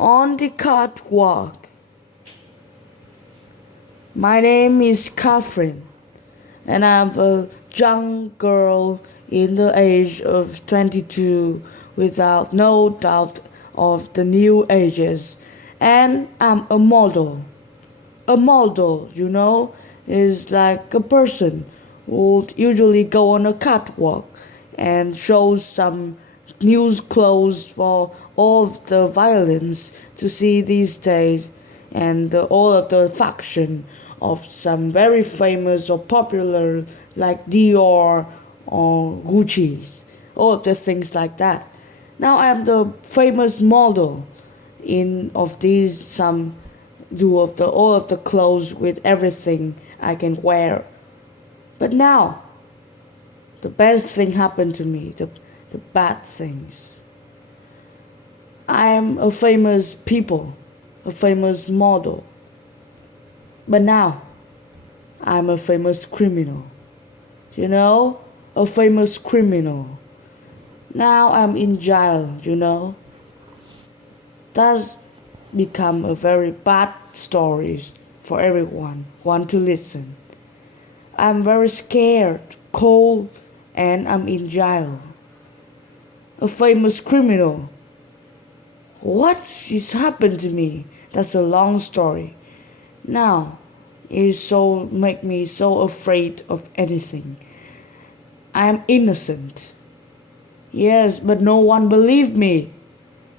on the catwalk. My name is Catherine, and I'm a young girl in the age of 22 without no doubt of the new ages, and I'm a model. A model, is like a person who would usually go on a catwalk and shows some new clothes for all of the violence to see these days, and all of the fashion of some very famous or popular like Dior or Gucci's, all of the things like that. Now I'm the famous model in of these some do of the all of the clothes with everything I can wear. But now the best thing happened to me, the bad things. I am a famous people, a famous model. But now I'm a famous criminal. A famous criminal. Now I'm in jail. That's become a very bad story for everyone want to listen. I'm very scared, cold, and I'm in jail. A famous criminal. What has happened to me? That's a long story. Now it so make me so afraid of anything. I am innocent. Yes, but no one believed me.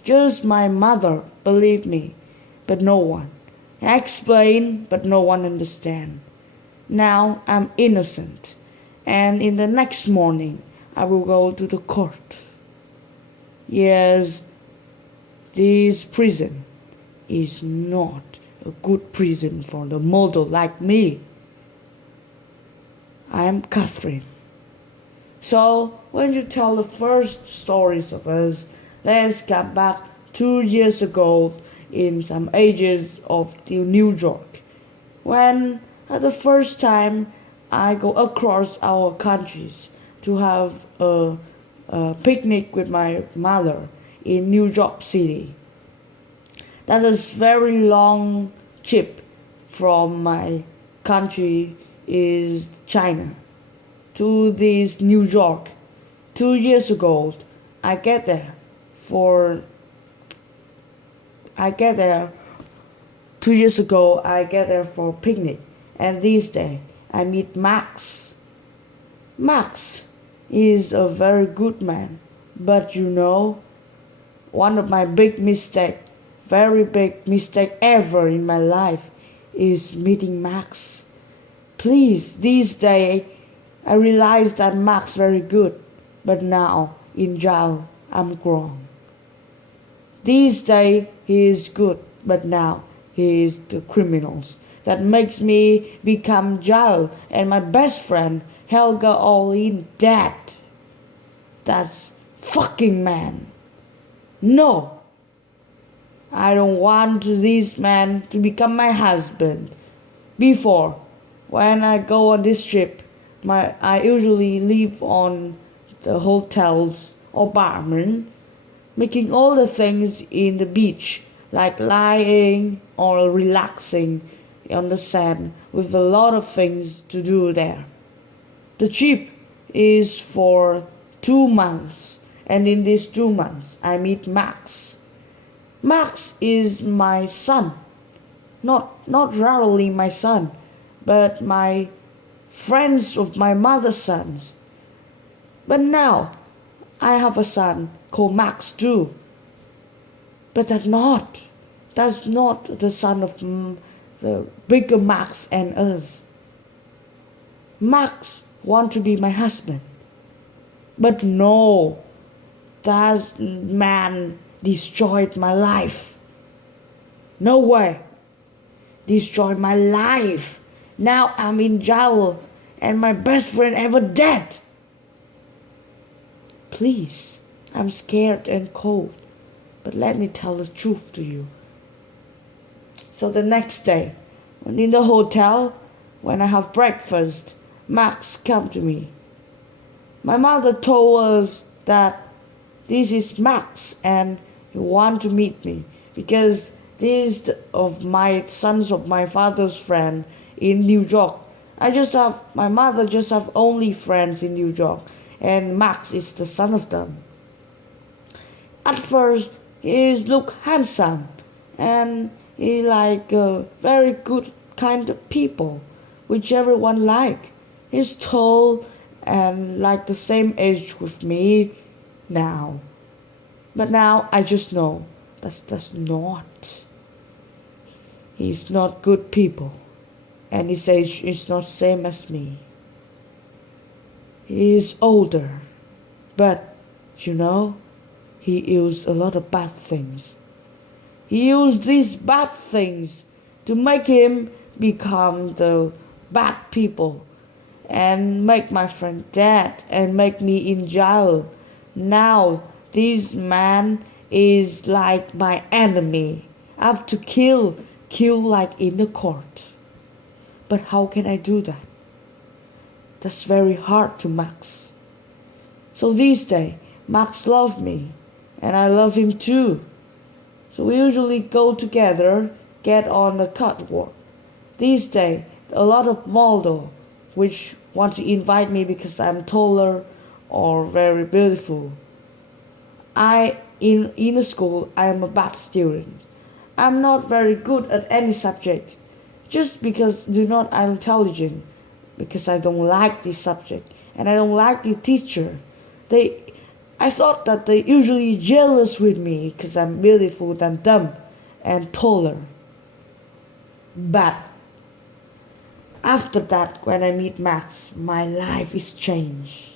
Just my mother believed me, but no one. I explained, but no one understand. Now I'm innocent, and in the next morning I will go to the court. Yes, this prison is not a good prison for the model like me. I am Catherine. So when you tell the first stories of us, let's get back 2 years ago in some ages of New York, when at the first time I go across our countries to have a picnic with my mother in New York City. That is very long trip from my country is China to this New York. 2 years ago, I get there 2 years ago, I get there for picnic, and this day I meet Max. Max is a very good man, but one of my very big mistake ever in my life is meeting Max. Please, this day I realized that Max very good, but now in jail I'm grown. This day he is good, but now he is the criminals. That makes me become jail, and my best friend Helga all in dead. That's fucking man. No, I don't want this man to become my husband. Before, when I go on this trip, I usually live on the hotels or apartment, making all the things in the beach, like lying or relaxing on the sand with a lot of things to do there. The trip is for 2 months, and in these 2 months I meet Max. Max is my son, not rarely my son, but my friends of my mother's sons. But now I have a son called Max too. But that's not the son of the bigger Max and us. Max want to be my husband. But no, that man destroyed my life. No way. Destroyed my life. Now I'm in jail and my best friend ever dead. Please, I'm scared and cold, but let me tell the truth to you. So the next day, when in the hotel, when I have breakfast, Max come to me. My mother told us that this is Max and he want to meet me because these of my sons of my father's friend in New York. My mother just have only friends in New York, and Max is the son of them. At first, he look handsome, and he like a very good kind of people, which everyone like. He's tall and like the same age with me now. But now I just know that's not. He's not good people, and his age is not same as me. He is older, but you know, he used a lot of bad things. He used these bad things to make him become the bad people and make my friend dead and make me in jail. Now this man is like my enemy. I have to kill like in the court. But how can I do that? That's very hard to Max. So these days, Max loves me, and I love him too. So we usually go together, get on the catwalk. These days, a lot of models which want to invite me because I'm taller or very beautiful. In the school I am a bad student. I'm not very good at any subject. Just because do not I'm intelligent, because I don't like this subject and I don't like the teacher. I thought that they usually jealous with me because I'm beautiful and dumb and taller. But after that, when I meet Max, my life is changed.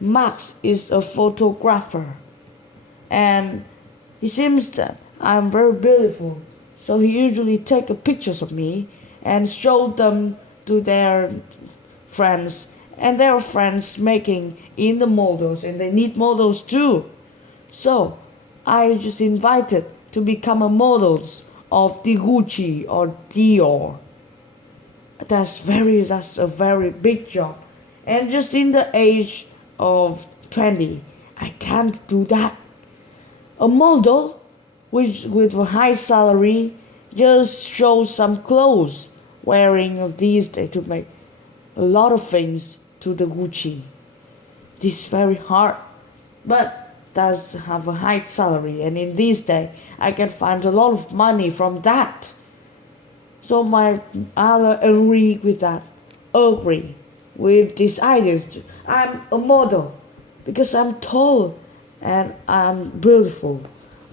Max is a photographer, and he seems that I'm very beautiful. So he usually take pictures of me and show them to their friends, and their friends making in the models, and they need models too. So I just invited to become a models of the Gucci or Dior. That's a very big job. And just in the age of 20, I can't do that. A model with a high salary just shows some clothes wearing of these days to make a lot of things to the Gucci. This is very hard, but does have a high salary, and in these days I can find a lot of money from that. So my other agree with that, agree with these ideas. I'm a model because I'm tall and I'm beautiful.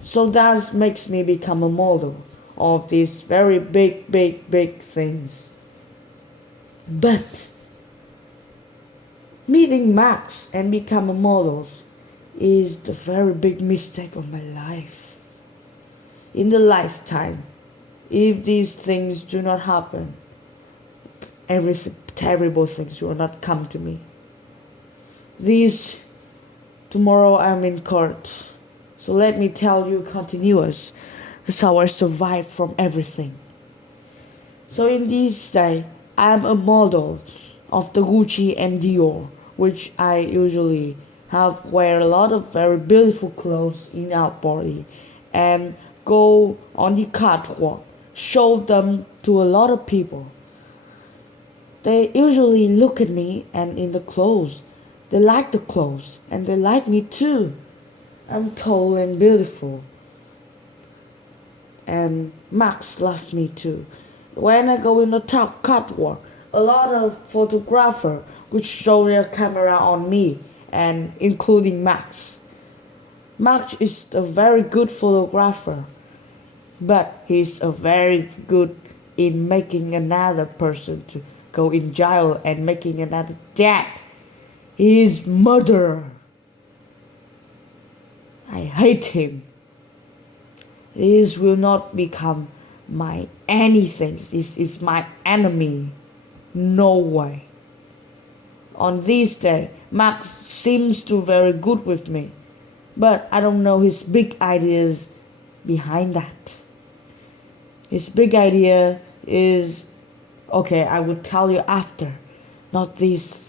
So that makes me become a model of these very big things. But meeting Max and become a model is the very big mistake of my life. In the lifetime, if these things do not happen, every terrible things will not come to me. Tomorrow I'm in court. So let me tell you continuous. That's how I survived from everything. So in this day, I'm a model of the Gucci and Dior, which I usually have wear a lot of very beautiful clothes in our body and go on the catwalk, show them to a lot of people. They usually look at me and in the clothes. They like the clothes and they like me too. I'm tall and beautiful. And Max loves me too. When I go in the top catwalk, a lot of photographers would show their camera on me, and including Max. Max is a very good photographer, but he's a very good in making another person to go in jail and making another dead. He is murderer. I hate him. This will not become my anything. This is my enemy. No way. On this day, Max seems to very good with me, but I don't know his big ideas behind that. His big idea is, okay, I will tell you after, not this.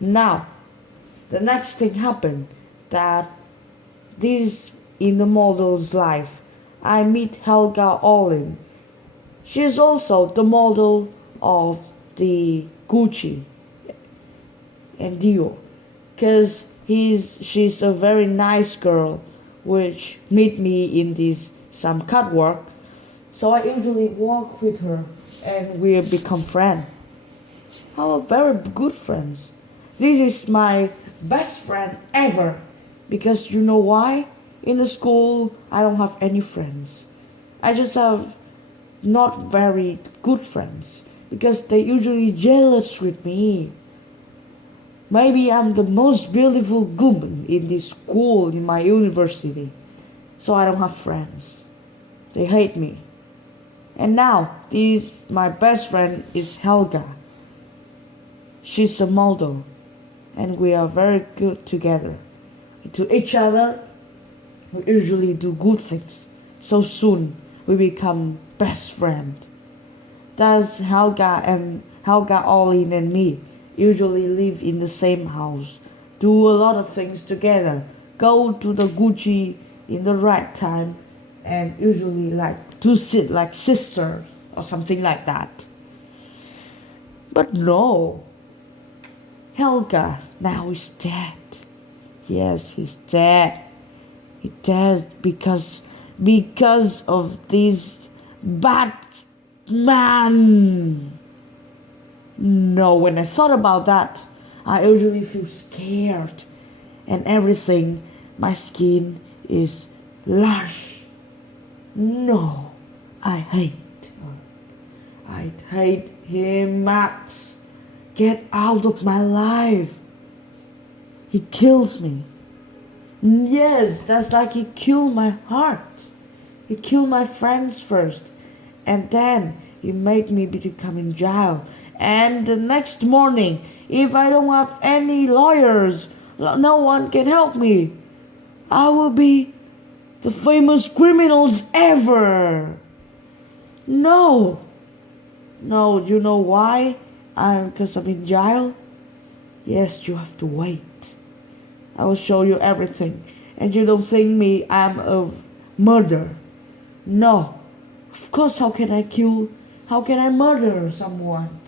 Now, the next thing happened that this in the model's life I meet Helga Olin. She is also the model of the Gucci and Dior, because she's a very nice girl, which meet me in this some catwalk. So I usually walk with her, and we become friends. How very good friends. This is my best friend ever, because you know why? In the school, I don't have any friends. I just have not very good friends because they usually jealous with me. Maybe I'm the most beautiful woman in this school in my university, so I don't have friends. They hate me. And now this my best friend is Helga. She's a model, and we are very good together. To each other, we usually do good things. So soon we become best friends. Thus Helga Olin and me usually live in the same house, do a lot of things together, go to the Gucci in the right time, and usually like to sit like sisters or something like that. But no, Helga now is dead. Yes, he's dead. He's dead because of this bad man. No, when I thought about that, I usually feel scared and everything. My skin is lush. No, I hate her. I hate him, Max. Get out of my life. He kills me. Yes, that's like he killed my heart. He killed my friends first, and then he made me become in jail. And the next morning, if I don't have any lawyers, no one can help me. I will be the famous criminals ever. No, you know why? Because I'm in jail. Yes, you have to wait. I will show you everything. And you don't think me I'm a murderer. No. Of course, how can I murder someone?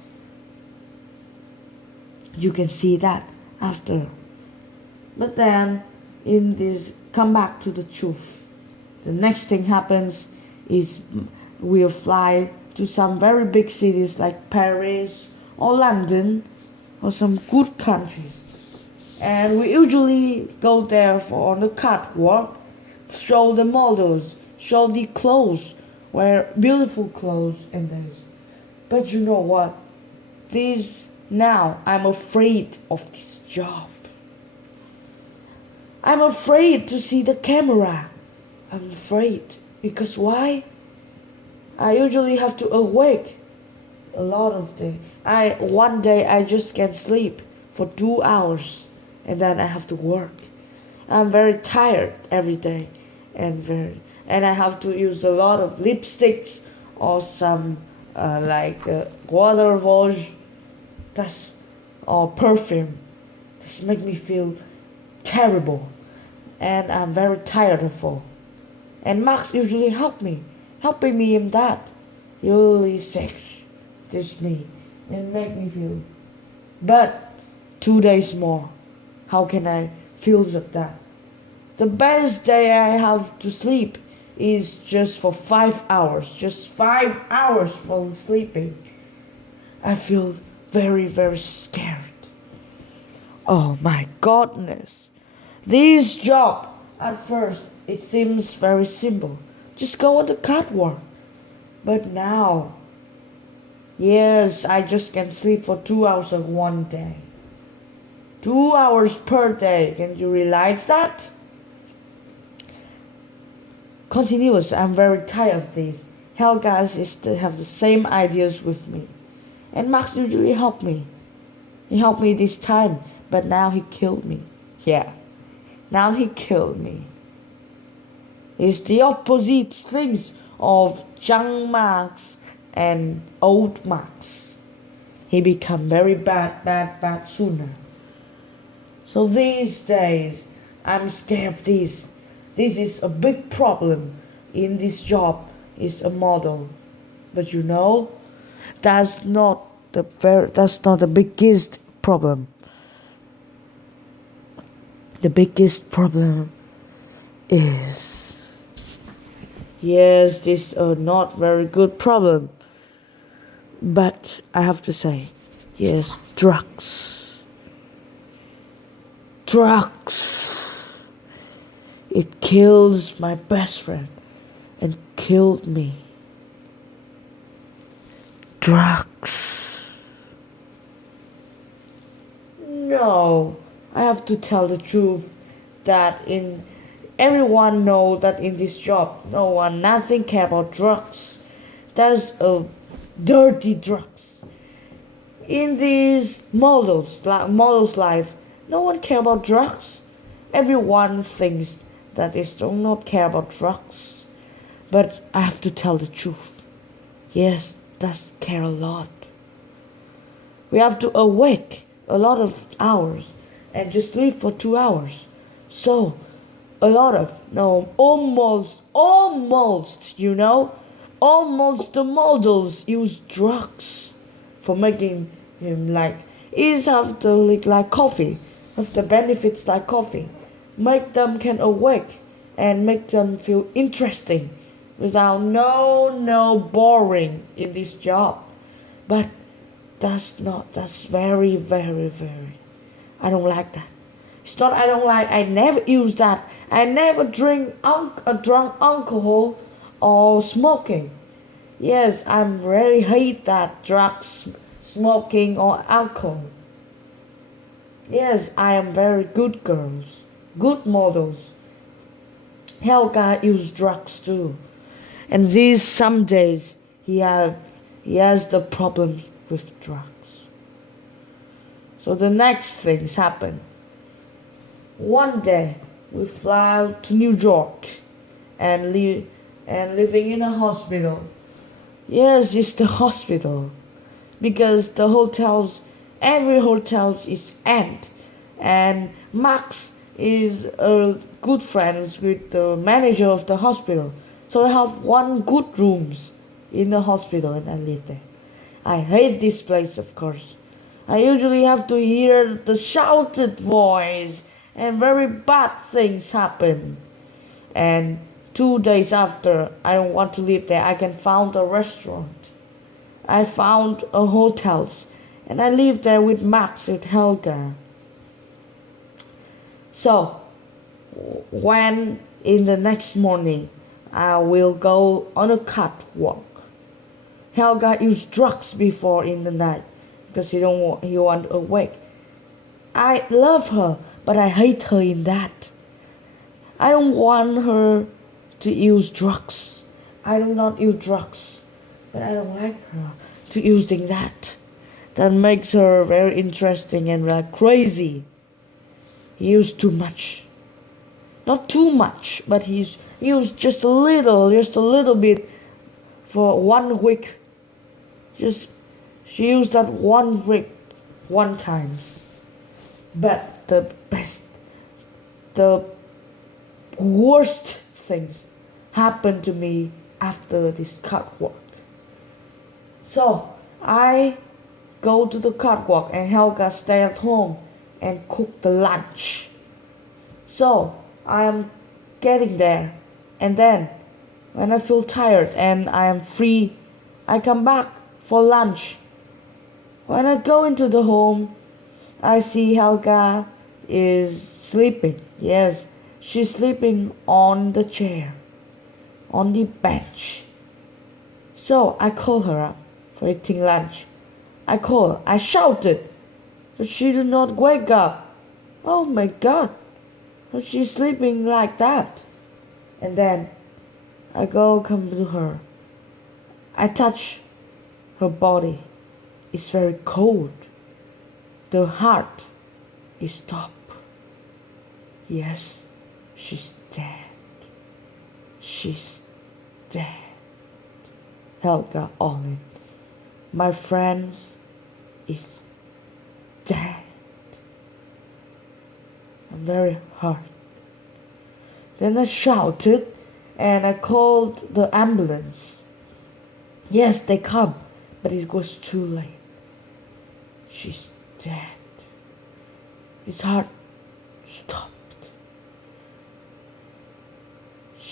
You can see that after. But then, come back to the truth. The next thing happens is we'll fly to some very big cities like Paris or London or some good countries. And we usually go there on the catwalk, show the models, show the clothes, wear beautiful clothes and this. But you know what? Now I'm afraid of this job. I'm afraid to see the camera. I'm afraid. Because why? I usually have to awake a lot of days. One day I just can't sleep for 2 hours, and then I have to work. I'm very tired every day, and I have to use a lot of lipsticks or some water wash, or perfume. This make me feel terrible, and I'm very tired of all. And Max usually helping me in that. He really sick this me and make me feel. But 2 days more, how can I feel that? The best day I have to sleep is just for 5 hours. Just 5 hours for sleeping. I feel very, very scared. Oh my goodness. This job, at first, it seems very simple. Just go on the catwalk. But now, yes, I just can sleep for 2 hours of one day. 2 hours per day. Can you realize that? Continuous. I'm very tired of this. Helga is to have the same ideas with me. And Max usually help me. He helped me this time, but now he killed me. Yeah. Now he killed me. It's the opposite things of young Max and old Max. He become very bad sooner. So these days, I'm scared of this. This is a big problem. in this job is a model. But you know, that's not the biggest problem. The biggest problem is, yes, this is a not very good problem. But I have to say, yes, drugs. Drugs. It kills my best friend and killed me. Drugs. No, I have to tell the truth that in everyone know that in this job nothing care about drugs. There's a dirty drugs. In these models life, no one care about drugs. Everyone thinks that they do not care about drugs. But I have to tell the truth. Yes, does care a lot. We have to awake a lot of hours and just sleep for 2 hours. So a lot of no almost almost the models use drugs for making him like is have the like coffee, have the benefits like coffee, make them can awake and make them feel interesting without no boring in this job. But that's very I don't like that. It's not I don't like, I never use that. I never drink drunk alcohol or smoking. Yes, I really hate that drugs, smoking or alcohol. Yes, I am very good girls, good models. Helga use drugs too. And these some days he has the problems with drugs. So the next things happen. One day we fly out to New York and living in a hospital. Yes, it's the hospital. Because the every hotels is end. And Max is a good friends with the manager of the hospital. So I have one good rooms in the hospital and I live there. I hate this place, of course. I usually have to hear the shouted voice and very bad things happen. And 2 days after I don't want to live there, I can found a restaurant. I found a hotels and I live there with Max and Helga. So when in the next morning I will go on a catwalk. Helga used drugs before in the night because he want awake. I love her, but I hate her in that. I don't want her to use drugs. I do not use drugs, but I don't like her to using that. That makes her very interesting and like crazy. He used too much. Not too much, but he used just a little bit for 1 week. She used that 1 week, 1 times. But the worst things happened to me after this catwalk. So I go to the catwalk and Helga stay at home and cook the lunch. So I am getting there, and then when I feel tired and I am free, I come back for lunch. When I go into the home, I see Helga is sleeping. Yes, she's sleeping on the chair, on the bench. So I call her up for eating lunch. I shouted, but she did not wake up. Oh my God, she's sleeping like that. And then I come to her. I touch her body. It's very cold. The heart is stopped. Yes, she's dead. She's dead. Helga Olin, my friend, is dead. I'm very hurt. Then I shouted and I called the ambulance. Yes, they come, but it was too late. She's dead. His heart stopped.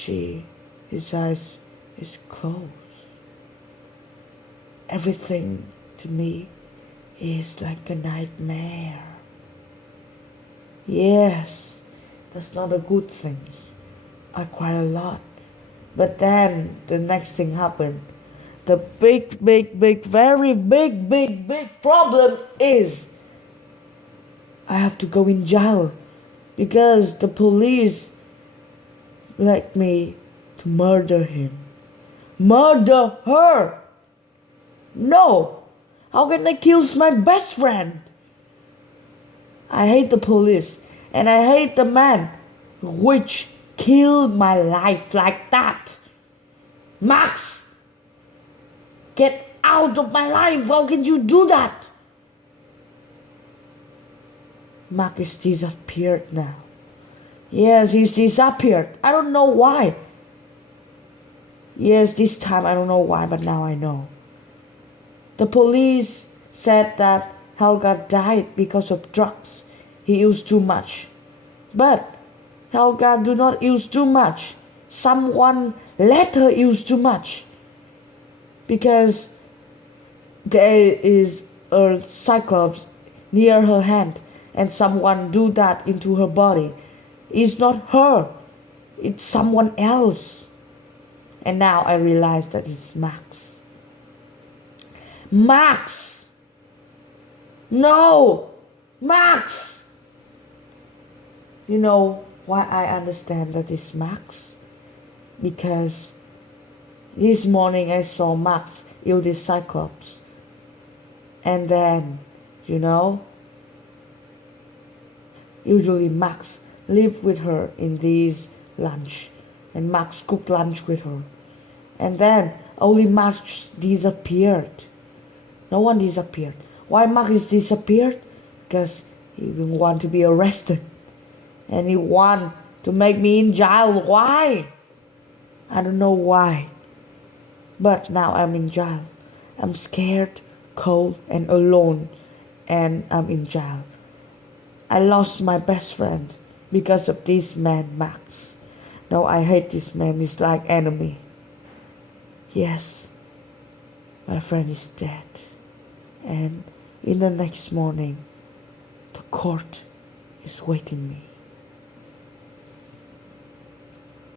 His eyes is closed. Everything to me is like a nightmare. Yes, that's not a good thing. I cry a lot. But then the next thing happened. The very big problem is I have to go in jail because the police like me to murder him. Murder her! No! How can I kill my best friend? I hate the police and I hate the man which killed my life like that. Max! Get out of my life! How can you do that? Max is disappeared now. Yes, he's disappeared. I don't know why. Yes, this time I don't know why, but now I know. The police said that Helga died because of drugs. He used too much. But Helga do not use too much. Someone let her use too much. Because there is a cyclops near her hand and someone do that into her body. It's not her. It's someone else. And now I realize that it's Max. Max! No! Max! You know why I understand that it's Max? Because this morning I saw Max eat this cyclops. And then, usually Max lived with her in this lunch. And Max cooked lunch with her. And then only Max disappeared. No one disappeared. Why Max disappeared? Because he didn't want to be arrested. And he want to make me in jail. Why? I don't know why. But now I'm in jail. I'm scared, cold, and alone. And I'm in jail. I lost my best friend because of this man, Max. Now I hate this man. He's like enemy. Yes, my friend is dead. And in the next morning, the court is waiting me.